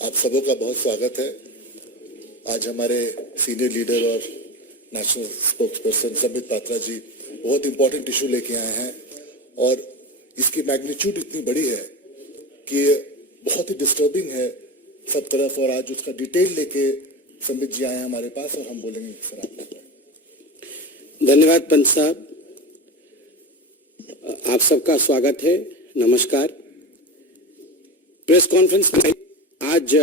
आप सबों का बहुत स्वागत है। आज हमारे सीनियर लीडर और नेशनल स्पोक्सपर्सन संबित पात्रा जी बहुत इंपॉर्टेंट इशू लेके आए हैं और इसकी मैग्नीट्यूड इतनी बड़ी है कि बहुत ही डिस्टर्बिंग है सब तरफ, और आज उसका डिटेल लेके संबित जी आए हैं हमारे पास और हम बोलेंगे सर आपको। धन्यवाद पंत साहब, आप सबका स्वागत है। नमस्कार। प्रेस कॉन्फ्रेंस में आज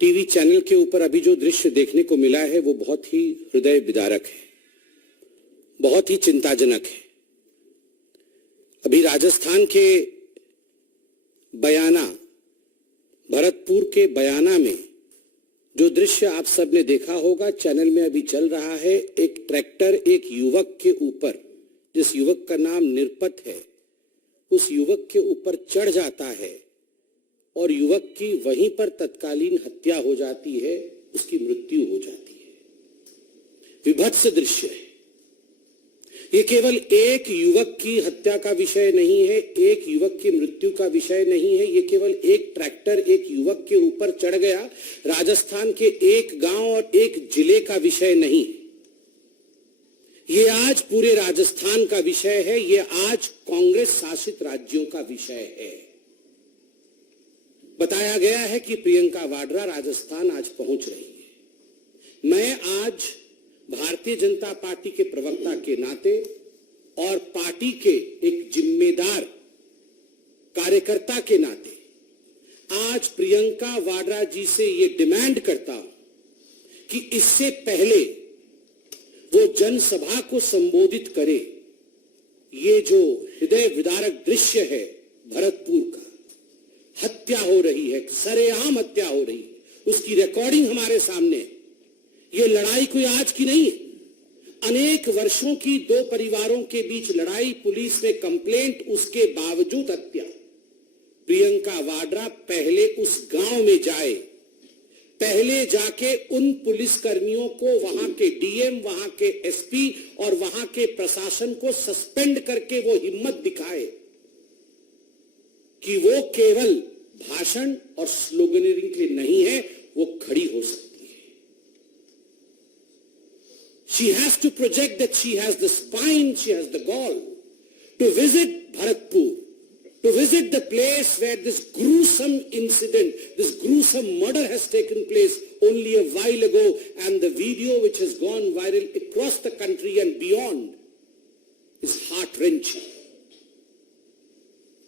टीवी चैनल के ऊपर अभी जो दृश्य देखने को मिला है वो बहुत ही हृदय विदारक है, बहुत ही चिंताजनक है। अभी राजस्थान के बयाना, भरतपुर के बयाना में जो दृश्य आप सबने देखा होगा, चैनल में अभी चल रहा है। एक ट्रैक्टर एक युवक के ऊपर, जिस युवक का नाम निरपत है, उस युवक के ऊपर चढ़ जाता है और युवक की वहीं पर तत्कालीन हत्या हो जाती है, उसकी मृत्यु हो जाती है। विभत्स दृश्य है। ये केवल एक युवक की हत्या का विषय नहीं है, एक युवक की मृत्यु का विषय नहीं है। ये केवल एक ट्रैक्टर एक युवक के ऊपर चढ़ गया, राजस्थान के एक गांव और एक जिले का विषय नहीं है। ये आज पूरे राजस्थान का विषय है। ये आज कांग्रेस शासित राज्यों का विषय है। बताया गया है कि प्रियंका वाड्रा राजस्थान आज पहुंच रही है। मैं आज भारतीय जनता पार्टी के प्रवक्ता के नाते और पार्टी के एक जिम्मेदार कार्यकर्ता के नाते आज प्रियंका वाड्रा जी से ये डिमांड करता हूं कि इससे पहले वो जनसभा को संबोधित करे, ये जो हृदय विदारक दृश्य है भरतपुर का, हत्या हो रही है, सरेआम हत्या हो रही है, उसकी रिकॉर्डिंग हमारे सामने है। ये लड़ाई कोई आज की नहीं है। अनेक वर्षों की दो परिवारों के बीच लड़ाई, पुलिस ने कंप्लेंट, उसके बावजूद हत्या। प्रियंका वाड्रा पहले उस गांव में जाए, पहले जाके उन पुलिस कर्मियों को, वहां के डीएम, वहां के एसपी और वहां के प्रशासन को सस्पेंड करके वो हिम्मत दिखाए कि वो केवल भाषण और स्लोगनरिंग के लिए नहीं है, वो खड़ी हो सकती है। She has to project that she has the spine, she has the gall to visit Bharatpur, to visit the place where this gruesome incident, this gruesome murder has taken place only a while ago, and the video which has gone viral across the country and beyond is heart-wrenching.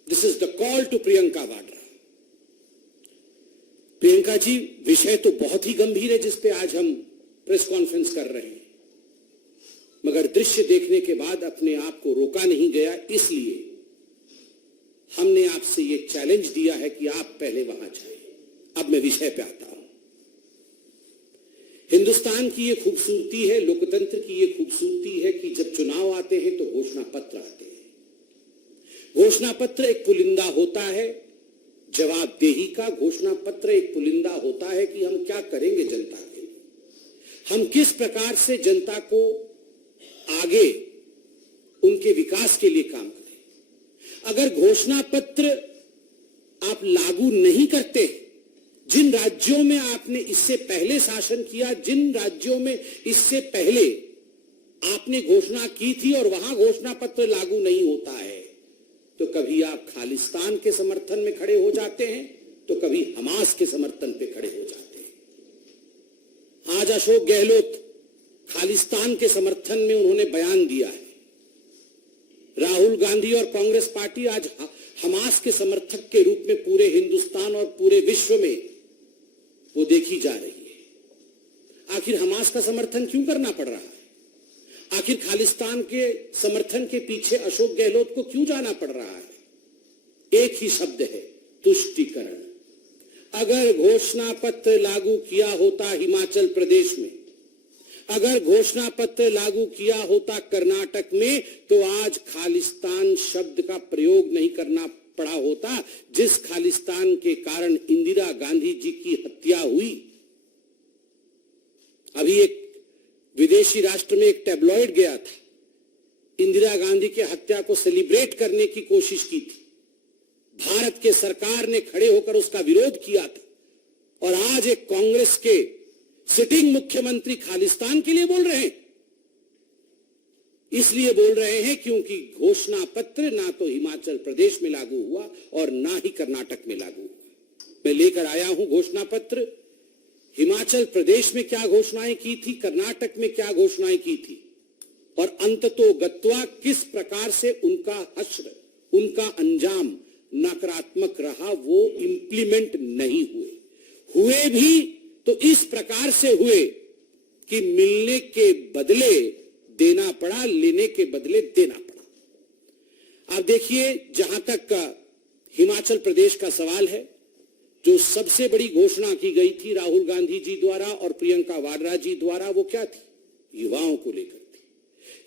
This is the call to Priyanka Vadra. Priyanka ji, विषय तो बहुत ही गंभीर है जिस पे आज हम press conference कर रहे हैं, मगर दृश्य देखने के बाद अपने आप को रोका नहीं गया। इसलिए हमने आपसे ये चैलेंज दिया है कि आप पहले वहां जाएं। अब मैं विषय पे आता हूं। हिंदुस्तान की ये खूबसूरती है, लोकतंत्र की ये खूबसूरती है कि जब चुनाव आते हैं तो घोषणा पत्र आते हैं। घोषणा पत्र एक पुलिंदा होता है जवाबदेही का। घोषणा पत्र एक पुलिंदा होता है कि हम क्या करेंगे जनता के लिए, हम किस प्रकार से जनता को आगे उनके विकास के लिए काम करें। अगर घोषणा पत्र आप लागू नहीं करते, जिन राज्यों में आपने इससे पहले शासन किया, जिन राज्यों में इससे पहले आपने घोषणा की थी और वहां घोषणा पत्र लागू नहीं होता है, तो कभी आप खालिस्तान के समर्थन में खड़े हो जाते हैं, तो कभी हमास के समर्थन पे खड़े हो जाते हैं। आज अशोक गहलोत खालिस्तान के समर्थन में उन्होंने बयान दिया है। राहुल गांधी और कांग्रेस पार्टी आज हमास के समर्थक के रूप में पूरे हिंदुस्तान और पूरे विश्व में वो देखी जा रही है। आखिर हमास का समर्थन क्यों करना पड़ रहा है? आखिर खालिस्तान के समर्थन के पीछे अशोक गहलोत को क्यों जाना पड़ रहा है? एक ही शब्द है, तुष्टीकरण। अगर घोषणा पत्र लागू किया होता हिमाचल प्रदेश में, अगर घोषणा पत्र लागू किया होता कर्नाटक में, तो आज खालिस्तान शब्द का प्रयोग नहीं करना पड़ा होता, जिस खालिस्तान के कारण इंदिरा गांधी जी की हत्या हुई। अभी एक विदेशी राष्ट्र में एक टैब्लॉइड गया था, इंदिरा गांधी की हत्या को सेलिब्रेट करने की कोशिश की थी। भारत के सरकार ने खड़े होकर उसका विरोध किया था और आज एक कांग्रेस के सिटिंग मुख्यमंत्री खालिस्तान के लिए बोल रहे हैं। इसलिए बोल रहे हैं क्योंकि घोषणा पत्र ना तो हिमाचल प्रदेश में लागू हुआ और ना ही कर्नाटक में लागू हुआ। मैं लेकर आया हूं घोषणा पत्र। हिमाचल प्रदेश में क्या घोषणाएं की थी, कर्नाटक में क्या घोषणाएं की थी और अंततोगत्वा किस प्रकार से उनका हश्र, उनका अंजाम नकारात्मक रहा, वो इंप्लीमेंट नहीं हुए भी तो इस प्रकार से हुए कि मिलने के बदले देना पड़ा, लेने के बदले देना पड़ा। अब देखिए, जहां तक हिमाचल प्रदेश का सवाल है, जो सबसे बड़ी घोषणा की गई थी राहुल गांधी जी द्वारा और प्रियंका वाड्रा जी द्वारा, वो क्या थी? युवाओं को लेकर थी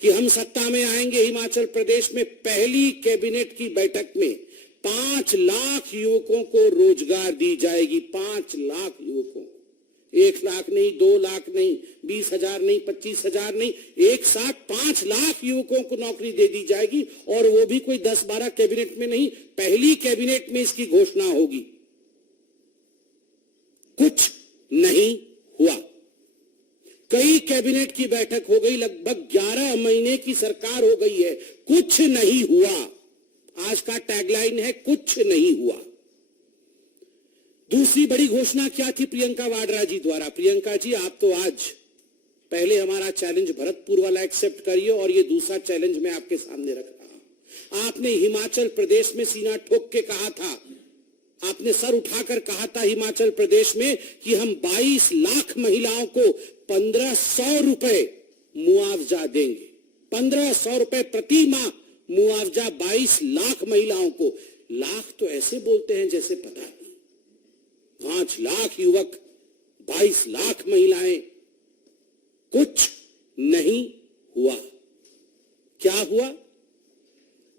कि हम सत्ता में आएंगे हिमाचल प्रदेश में। पहली कैबिनेट की बैठक में 5 लाख युवकों को रोजगार दी जाएगी। 5 लाख युवकों, 1 लाख नहीं, 2 लाख नहीं, 20,000 नहीं, 25,000 नहीं, एक साथ 5 लाख युवकों को नौकरी दे दी जाएगी और वो भी कोई 10-12 कैबिनेट में नहीं, पहली कैबिनेट में इसकी घोषणा होगी। कुछ नहीं हुआ। कई कैबिनेट की बैठक हो गई, लगभग 11 महीने की सरकार हो गई है, कुछ नहीं हुआ। आज का टैगलाइन है, कुछ नहीं हुआ। दूसरी बड़ी घोषणा क्या थी प्रियंका वाड्रा जी द्वारा? प्रियंका जी, आप तो आज पहले हमारा चैलेंज भरतपुर वाला एक्सेप्ट करिए और ये दूसरा चैलेंज मैं आपके सामने रख रहा हूं। आपने हिमाचल प्रदेश में सीना ठोक के कहा था, आपने सर उठाकर कहा था हिमाचल प्रदेश में कि हम 22 लाख महिलाओं को 1,500 रुपए मुआवजा देंगे। 1,500 रुपए प्रति माह मुआवजा 22 लाख महिलाओं को। लाख तो ऐसे बोलते हैं जैसे पता नहीं। 5 लाख युवक, 22 लाख महिलाएं, कुछ नहीं हुआ। क्या हुआ?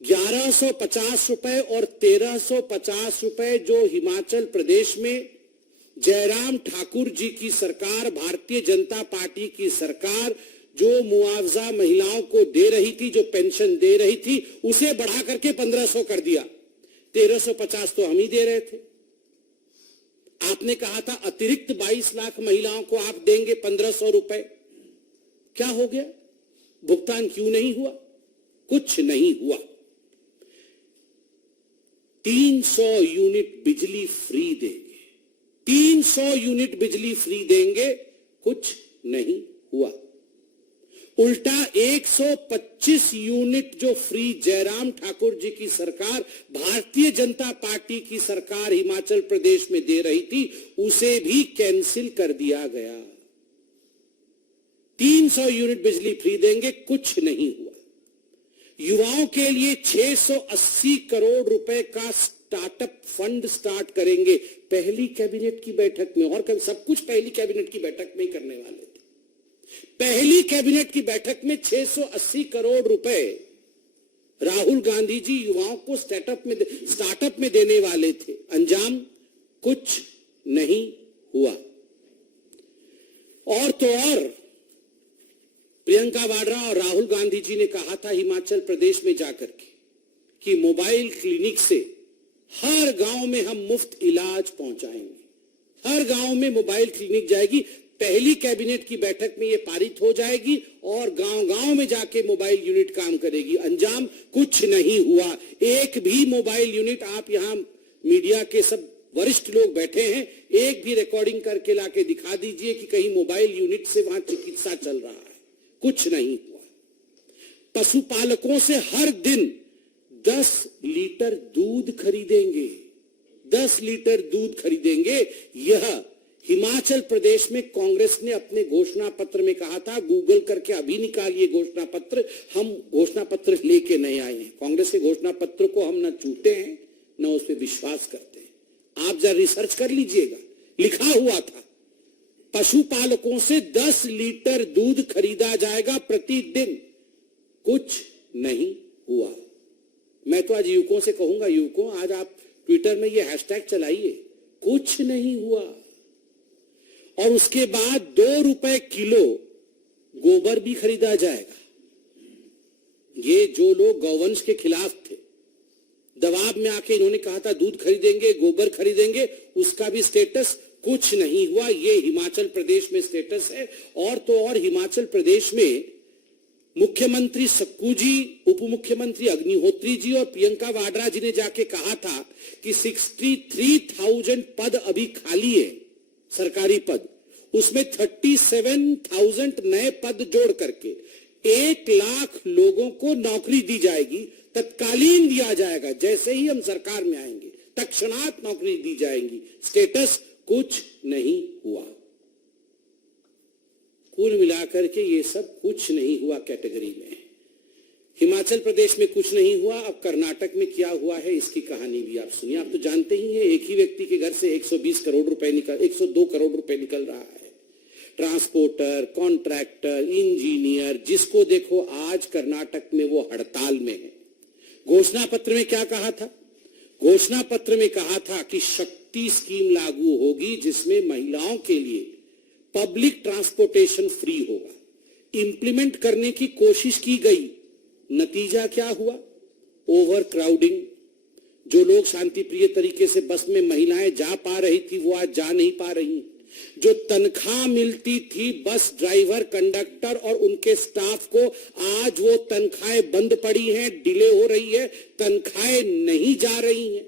1150 रुपए और 1350 रुपए जो हिमाचल प्रदेश में जयराम ठाकुर जी की सरकार, भारतीय जनता पार्टी की सरकार जो मुआवजा महिलाओं को दे रही थी, जो पेंशन दे रही थी, उसे बढ़ा करके 1,500 कर दिया। 1350 तो हम ही दे रहे थे। आपने कहा था अतिरिक्त 22 लाख महिलाओं को आप देंगे 1,500 रुपए। क्या हो गया? भुगतान क्यों नहीं हुआ? कुछ नहीं हुआ। 300 यूनिट बिजली फ्री देंगे, 300 यूनिट बिजली फ्री देंगे, कुछ नहीं हुआ। उल्टा 125 यूनिट जो फ्री जयराम ठाकुर जी की सरकार, भारतीय जनता पार्टी की सरकार हिमाचल प्रदेश में दे रही थी, उसे भी कैंसिल कर दिया गया। 300 यूनिट बिजली फ्री देंगे, कुछ नहीं हुआ। युवाओं के लिए 680 करोड़ रुपए का स्टार्टअप फंड स्टार्ट करेंगे पहली कैबिनेट की बैठक में, और सब कुछ पहली कैबिनेट की बैठक में ही करने वाले थे। पहली कैबिनेट की बैठक में 680 करोड़ रुपए राहुल गांधी जी युवाओं को स्टार्टअप में देने वाले थे। अंजाम कुछ नहीं हुआ। और तो और प्रियंका वाड्रा और राहुल गांधी जी ने कहा था हिमाचल प्रदेश में जाकर के कि मोबाइल क्लिनिक से हर गांव में हम मुफ्त इलाज पहुंचाएंगे। हर गांव में मोबाइल क्लिनिक जाएगी। पहली कैबिनेट की बैठक में ये पारित हो जाएगी और गांव-गांव में जाके मोबाइल यूनिट काम करेगी। अंजाम कुछ नहीं हुआ। एक भी मोबाइल यूनिट, आप यहां मीडिया के सब वरिष्ठ लोग बैठे हैं, एक भी रिकॉर्डिंग करके लाके दिखा दीजिए कि कहीं मोबाइल यूनिट से वहां चिकित्सा चल रहा है। कुछ नहीं हुआ। पशुपालकों से हर दिन 10 लीटर दूध खरीदेंगे, 10 लीटर दूध खरीदेंगे। यह हिमाचल प्रदेश में कांग्रेस ने अपने घोषणा पत्र में कहा था। गूगल करके अभी निकालिए घोषणा पत्र। हम घोषणा पत्र लेके नहीं आए हैं। कांग्रेस के घोषणा पत्र को हम न चूते हैं न उस पर विश्वास करते हैं। आप जरा रिसर्च कर लीजिएगा, लिखा हुआ था पशुपालकों से 10 लीटर दूध खरीदा जाएगा प्रतिदिन। कुछ नहीं हुआ। मैं तो आज युवकों से कहूंगा, युवकों आज आप ट्विटर में ये हैशटैग चलाइए, कुछ नहीं हुआ। और उसके बाद 2 रुपए किलो गोबर भी खरीदा जाएगा। ये जो लोग गौवंश के खिलाफ थे, दबाव में आके इन्होंने कहा था दूध खरीदेंगे, गोबर खरीदेंगे, उसका भी स्टेटस कुछ नहीं हुआ। ये हिमाचल प्रदेश में स्टेटस है। और तो और हिमाचल प्रदेश में मुख्यमंत्री सक्कू जी, उप मुख्यमंत्री अग्निहोत्री जी और प्रियंका वाड्रा जी ने जाके कहा था कि 63,000 पद अभी खाली है, सरकारी पद, उसमें 37,000 नए पद जोड़ करके 1 लाख लोगों को नौकरी दी जाएगी, तत्कालीन दिया जाएगा। जैसे ही हम सरकार में आएंगे तत्क्षणात नौकरी दी जाएगी। स्टेटस कुछ नहीं हुआ। कुल मिलाकर के ये सब कुछ नहीं हुआ कैटेगरी में। हिमाचल प्रदेश में कुछ नहीं हुआ। अब कर्नाटक में क्या हुआ है इसकी कहानी भी आप सुनिए। आप तो जानते ही हैं, एक ही व्यक्ति के घर से 120 करोड़ रुपए 102 करोड़ रुपए निकल रहा है। ट्रांसपोर्टर, कॉन्ट्रैक्टर, इंजीनियर, जिसको देखो आज कर्नाटक में वो हड़ताल में है। घोषणा पत्र में क्या कहा था? घोषणा पत्र में कहा था कि शक्ति स्कीम लागू होगी, जिसमें महिलाओं के लिए पब्लिक ट्रांसपोर्टेशन फ्री होगा। इंप्लीमेंट करने की कोशिश की गई, नतीजा क्या हुआ? Over crowding. जो लोग शांति प्रिय तरीके से बस में महिलाएं जा पा रही थी वो आज जा नहीं पा रही। जो तनख्वाह मिलती थी बस ड्राइवर, कंडक्टर और उनके स्टाफ को, आज वो तनख्वाहें बंद पड़ी हैं, डिले हो रही है, तनख्वाहें नहीं जा रही हैं।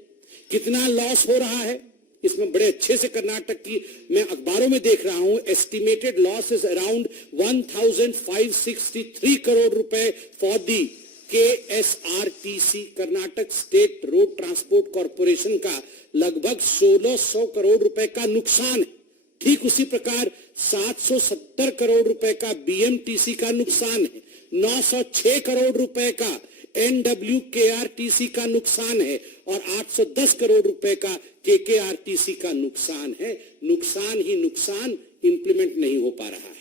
कितना लॉस हो रहा है इसमें बड़े अच्छे से कर्नाटक की मैं अखबारों में देख रहा हूं। Estimated loss is around 1563 crore रुपए for the KSRTC, Karnataka state road transport corporation का लगभग 1600 करोड़ रुपए का नुकसान है। ठीक उसी प्रकार 770 करोड़ रुपए का BMTC का नुकसान है। 906 करोड़ रुपए का NWKRTC का नुकसान है और 810 करोड़ रुपए का KKRTC का नुकसान है। नुकसान ही नुकसान, इंप्लीमेंट नहीं हो पा रहा है।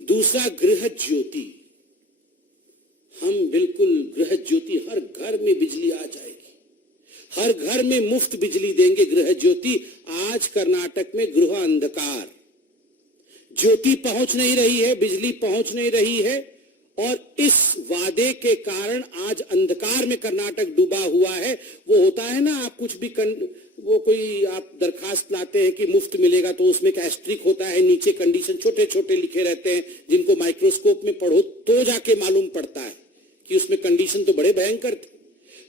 दूसरा, गृह ज्योति। हम बिल्कुल गृह ज्योति, हर घर में बिजली आ जाएगी, हर घर में मुफ्त बिजली देंगे गृह ज्योति। आज कर्नाटक में गृह अंधकार, ज्योति पहुंच नहीं रही है, बिजली पहुंच नहीं रही है और इस वादे के कारण आज अंधकार में कर्नाटक डूबा हुआ है। वो होता है ना, आप कुछ भी वो कोई आप दरखास्त लाते हैं कि मुफ्त मिलेगा तो उसमें एक एस्ट्रिक होता है, नीचे कंडीशन छोटे छोटे लिखे रहते हैं, जिनको माइक्रोस्कोप में पढ़ो तो जाके मालूम पड़ता है कि उसमें कंडीशन तो बड़े भयंकर थे।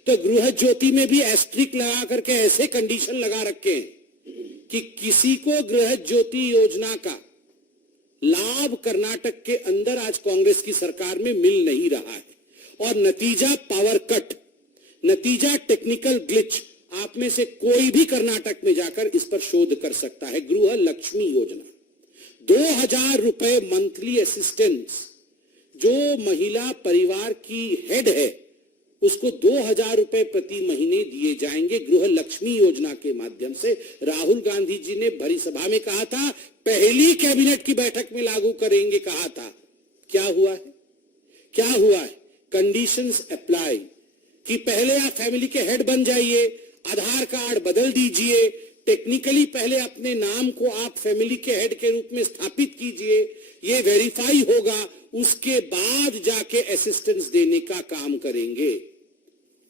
तो गृह ज्योति में भी एस्ट्रिक लगा करके ऐसे कंडीशन लगा रखे हैं कि किसी को गृह ज्योति योजना का लाभ कर्नाटक के अंदर आज कांग्रेस की सरकार में मिल नहीं रहा है। और नतीजा पावर कट, नतीजा टेक्निकल ग्लिच। आप में से कोई भी कर्नाटक में जाकर इस पर शोध कर सकता है। गृह लक्ष्मी योजना, 2000 रुपए मंथली असिस्टेंस। जो महिला परिवार की हेड है उसको 2000 रुपए प्रति महीने दिए जाएंगे गृह लक्ष्मी योजना के माध्यम से। राहुल गांधी जी ने भरी सभा में कहा था, पहली कैबिनेट की बैठक में लागू करेंगे कहा था। क्या हुआ है? क्या हुआ है? कंडीशंस अप्लाई कि पहले आप फैमिली के हेड बन जाइए, आधार कार्ड बदल दीजिए, टेक्निकली पहले अपने नाम को आप फैमिली के हेड के रूप में स्थापित कीजिए, ये वेरीफाई होगा, उसके बाद जाके असिस्टेंस देने का काम करेंगे।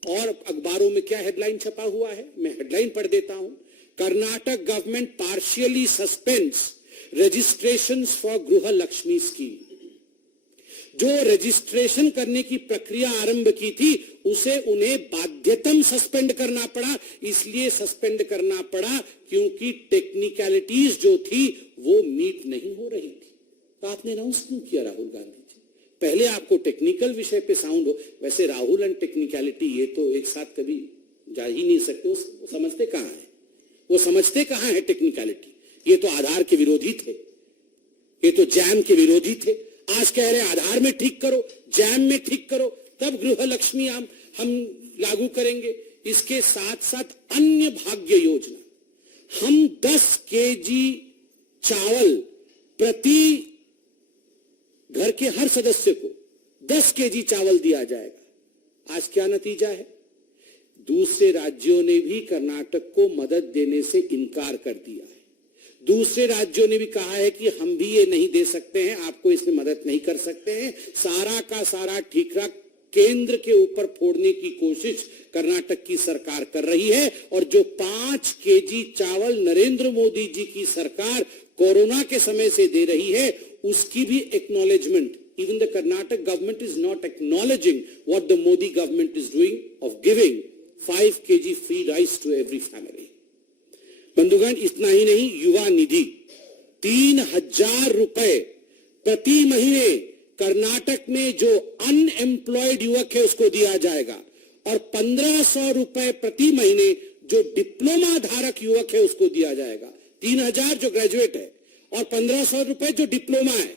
और अखबारों में क्या हेडलाइन छपा हुआ है, मैं हेडलाइन पढ़ देता हूं। Karnataka government partially suspends registrations for गृह लक्ष्मी स्कीम। जो रजिस्ट्रेशन करने की प्रक्रिया आरंभ की थी उसे उन्हें बाध्यतम सस्पेंड करना पड़ा। इसलिए सस्पेंड करना पड़ा क्योंकि टेक्निकलिटीज जो थी वो मीट नहीं हो रही थी। तो आपने अनाउंस क्यों किया राहुल गांधी जी? पहले आपको टेक्निकल विषय पे साउंड हो। वैसे राहुल एंड टेक्निकलिटी ये तो एक साथ कभी जा ही नहीं सकते। वो समझते कहां है? वो समझते कहां है टेक्निकलिटी? ये तो आधार के विरोधी थे, ये तो जैम के विरोधी थे। आज कह रहे हैं आधार में ठीक करो, जैम में ठीक करो, तब गृह लक्ष्मी हम लागू करेंगे। इसके साथ साथ अन्य भाग्य योजना, हम 10 केजी चावल प्रति घर के हर सदस्य को 10 केजी चावल दिया जाएगा। आज क्या नतीजा है? दूसरे राज्यों ने भी कर्नाटक को मदद देने से इनकार कर दिया है। दूसरे राज्यों ने भी कहा है कि हम भी ये नहीं दे सकते हैं, आपको इसमें मदद नहीं कर सकते हैं। सारा का सारा ठीकरा केंद्र के ऊपर फोड़ने की कोशिश कर्नाटक की सरकार कर रही है। और जो 5 केजी चावल नरेंद्र मोदी जी की सरकार कोरोना के समय से दे रही है, उसकी भी acknowledgement, even the Karnataka government is not acknowledging what the Modi government is doing of giving 5 kg free rice to every family. बंधुगण, इतना ही नहीं, युवा निधि 3,000 रुपए प्रति महीने कर्नाटक में जो अनएम्प्लॉयड युवक है उसको दिया जाएगा, और 1,500 रुपए प्रति महीने जो डिप्लोमा धारक युवक है उसको दिया जाएगा। 3,000 जो ग्रेजुएट है और 1,500 रुपए जो डिप्लोमा है।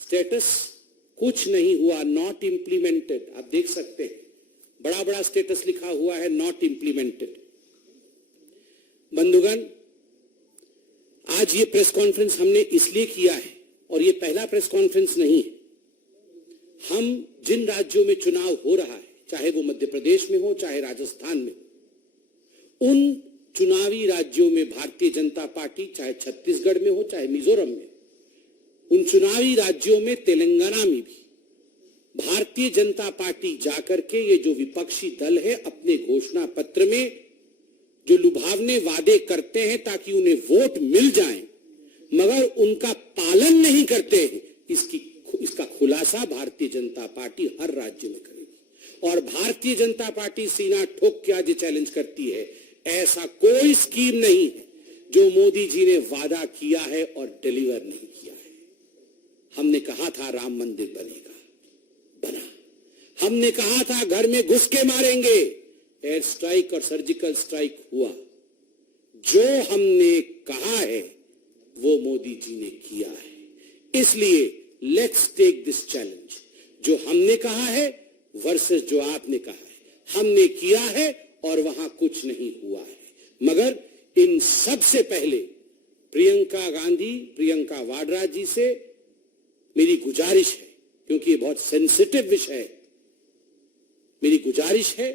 स्टेटस कुछ नहीं हुआ, नॉट इंप्लीमेंटेड। आप देख सकते हैं, बड़ा बड़ा स्टेटस लिखा हुआ है, नॉट इंप्लीमेंटेड। बंधुगण, आज ये प्रेस कॉन्फ्रेंस हमने इसलिए किया है, और ये पहला प्रेस कॉन्फ्रेंस नहीं है। हम जिन राज्यों में चुनाव हो रहा है, चाहे वो मध्य प्रदेश में हो, चाहे राजस्थान में, उन चुनावी राज्यों में भारतीय जनता पार्टी, चाहे छत्तीसगढ़ में हो, चाहे मिजोरम में, उन चुनावी राज्यों में, तेलंगाना में भी भारतीय जनता पार्टी जाकर के ये जो विपक्षी दल है अपने घोषणा पत्र में जो लुभावने वादे करते हैं ताकि उन्हें वोट मिल जाए, मगर उनका पालन नहीं करते हैं, इसका खुलासा भारतीय जनता पार्टी हर राज्य में करेगी। और भारतीय जनता पार्टी सीना ठोक के आज ये चैलेंज करती है, ऐसा कोई स्कीम नहीं है जो मोदी जी ने वादा किया है और डिलीवर नहीं किया है। हमने कहा था राम मंदिर बनेगा, बना। हमने कहा था घर में घुस के मारेंगे, एयर स्ट्राइक और सर्जिकल स्ट्राइक हुआ। जो हमने कहा है वो मोदी जी ने किया है। इसलिए लेट्स टेक दिस चैलेंज। जो हमने कहा है वर्सेस जो आपने कहा है, हमने किया है और वहां कुछ नहीं हुआ है। मगर इन सबसे पहले प्रियंका गांधी, प्रियंका वाड्रा जी से मेरी गुजारिश है, क्योंकि ये बहुत सेंसिटिव विषय है, मेरी गुजारिश है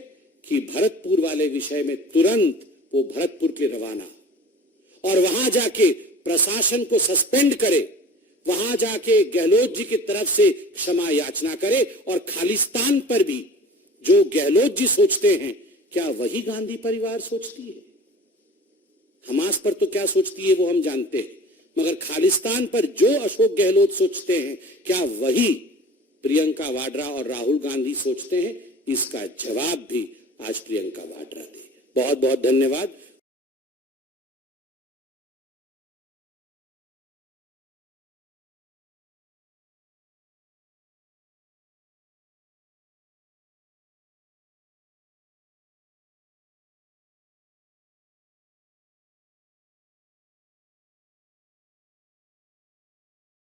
कि भरतपुर वाले विषय में तुरंत वो भरतपुर के रवाना और वहां जाके प्रशासन को सस्पेंड करे, वहां जाके गहलोत जी की तरफ से क्षमा याचना करे। और खालिस्तान पर भी जो गहलोत जी सोचते हैं, क्या वही गांधी परिवार सोचती है? हमास पर तो क्या सोचती है वो हम जानते हैं, मगर खालिस्तान पर जो अशोक गहलोत सोचते हैं, क्या वही प्रियंका वाड्रा और राहुल गांधी सोचते हैं? इसका जवाब भी आज प्रियंका वाड्रा दे। बहुत बहुत धन्यवाद।